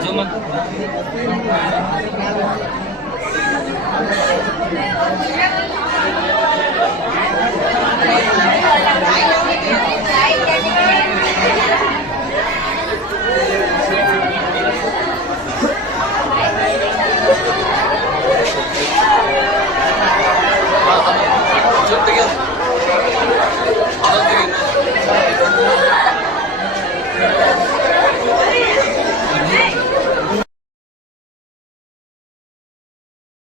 就吗？